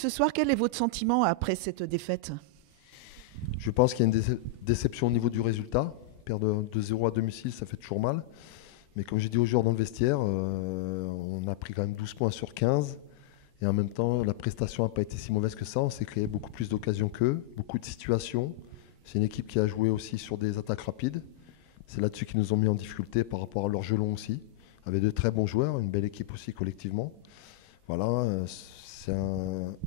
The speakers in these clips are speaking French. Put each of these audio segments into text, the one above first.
ce soir, quel est votre sentiment après cette défaite ? Je pense qu'il y a une déception au niveau du résultat. Perdre 2-0 à domicile, ça fait toujours mal. Mais comme j'ai dit aux joueurs dans le vestiaire, on a pris quand même 12 points sur 15. Et en même temps, la prestation n'a pas été si mauvaise que ça. On s'est créé beaucoup plus d'occasions qu'eux, beaucoup de situations. C'est une équipe qui a joué aussi sur des attaques rapides. C'est là-dessus qu'ils nous ont mis en difficulté par rapport à leur jeu long aussi. Avec de très bons joueurs, une belle équipe aussi collectivement. Voilà, c'est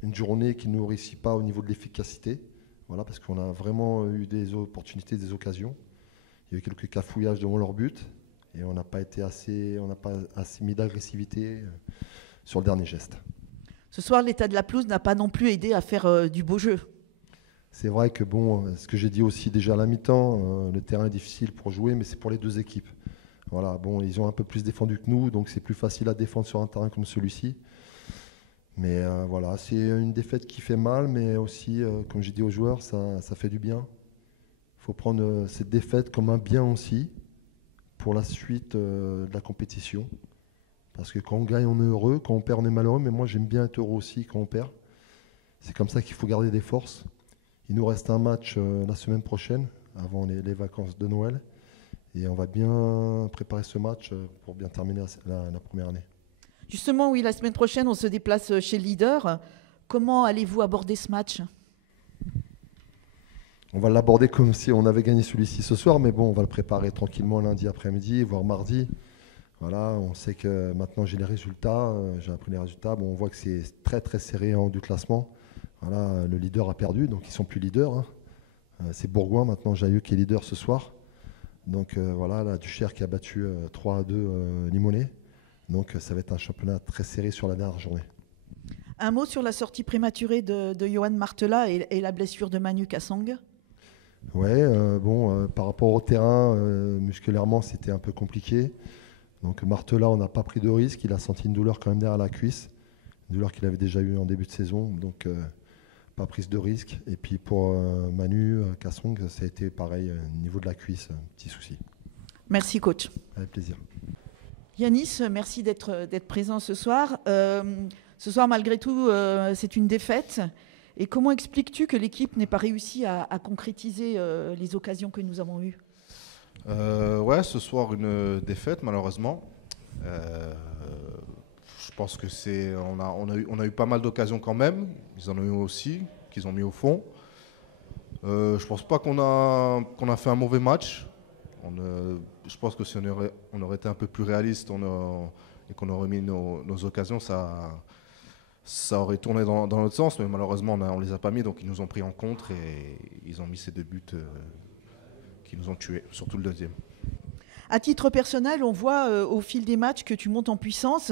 une journée qui ne nous réussit pas au niveau de l'efficacité. Voilà, parce qu'on a vraiment eu des opportunités, des occasions. Il y a eu quelques cafouillages devant leur but. Et on n'a pas assez mis d'agressivité sur le dernier geste. Ce soir, l'état de la pelouse n'a pas non plus aidé à faire du beau jeu. C'est vrai que, ce que j'ai dit aussi déjà à la mi-temps, le terrain est difficile pour jouer, mais c'est pour les deux équipes. Voilà, ils ont un peu plus défendu que nous, donc c'est plus facile à défendre sur un terrain comme celui-ci. Mais voilà, c'est une défaite qui fait mal, mais aussi, comme j'ai dit aux joueurs, ça fait du bien. Il faut prendre cette défaite comme un bien aussi pour la suite de la compétition. Parce que quand on gagne, on est heureux, quand on perd, on est malheureux, mais moi j'aime bien être heureux aussi quand on perd. C'est comme ça qu'il faut garder des forces. Il nous reste un match la semaine prochaine, avant les vacances de Noël. Et on va bien préparer ce match pour bien terminer la première année. Justement, oui, la semaine prochaine, on se déplace chez le leader. Comment allez-vous aborder ce match ? On va l'aborder comme si on avait gagné celui-ci ce soir, mais on va le préparer tranquillement lundi après-midi, voire mardi. Voilà, on sait que maintenant j'ai les résultats, j'ai appris les résultats. On voit que c'est très très serré en haut du classement. Voilà, le leader a perdu, donc ils ne sont plus leaders. C'est Bourgoin maintenant, Jailleux qui est leader ce soir. Donc voilà, la Duchère qui a battu 3-2 Limonest. Donc ça va être un championnat très serré sur la dernière journée. Un mot sur la sortie prématurée de Johan Martela et la blessure de Manu Kassong ? Ouais, par rapport au terrain, musculairement c'était un peu compliqué. Donc Martela, on n'a pas pris de risque. Il a senti une douleur quand même derrière la cuisse. Une douleur qu'il avait déjà eue en début de saison. Donc pas prise de risque. Et puis pour Manu Kassong, ça a été pareil, au niveau de la cuisse, un petit souci. Merci coach. Avec plaisir. Yanis, merci d'être présent ce soir. Ce soir, malgré tout, c'est une défaite. Et comment expliques-tu que l'équipe n'ait pas réussi à concrétiser les occasions que nous avons eues ? Ouais, ce soir, une défaite, malheureusement. Je pense que on a eu pas mal d'occasions quand même. Ils en ont eu aussi, qu'ils ont mis au fond. Je pense pas qu'on a fait un mauvais match. Je pense que si on aurait été un peu plus réaliste et qu'on aurait mis nos occasions, ça aurait tourné dans l'autre sens. Mais malheureusement, on les a pas mis, donc ils nous ont pris en contre et ils ont mis ces deux buts qui nous ont tués, surtout le deuxième. À titre personnel, on voit au fil des matchs que tu montes en puissance.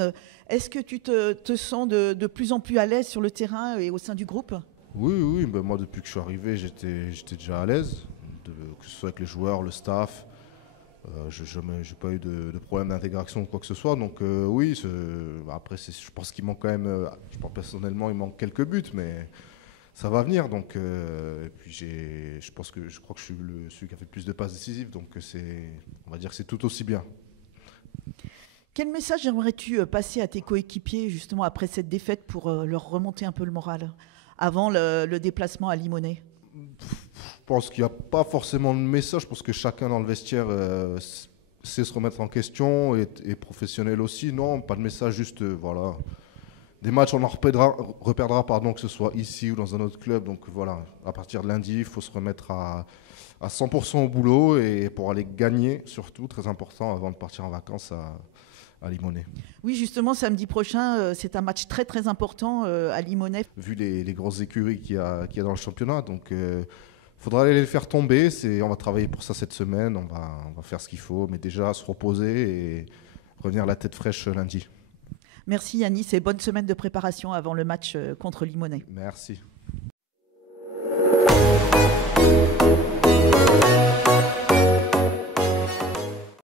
Est-ce que tu te sens de plus en plus à l'aise sur le terrain et au sein du groupe ? Oui. Moi, depuis que je suis arrivé, j'étais déjà à l'aise, que ce soit avec les joueurs, le staff. Je n'ai pas eu de problème d'intégration ou quoi que ce soit. Donc oui, après, je pense qu'il manque quand même, je pense personnellement, il manque quelques buts, mais ça va venir. Donc, et puis je crois que je suis celui qui a fait le plus de passes décisives. Donc on va dire que c'est tout aussi bien. Quel message aimerais-tu passer à tes coéquipiers justement après cette défaite pour leur remonter un peu le moral avant le déplacement à Limonest ? Je pense qu'il n'y a pas forcément de message, parce que chacun dans le vestiaire sait se remettre en question et professionnel aussi. Non, pas de message, juste voilà. Des matchs, on en reperdra, que ce soit ici ou dans un autre club. Donc voilà, à partir de lundi, il faut se remettre à 100% au boulot et pour aller gagner, surtout, très important, avant de partir en vacances à Limonest. Oui, justement, samedi prochain, c'est un match très très important à Limonest. Vu les grosses écuries qu'il y a dans le championnat, donc il faudra aller les faire tomber. On va travailler pour ça cette semaine, on va faire ce qu'il faut, mais déjà se reposer et revenir la tête fraîche lundi. Merci Yanis et bonne semaine de préparation avant le match contre Limonest. Merci.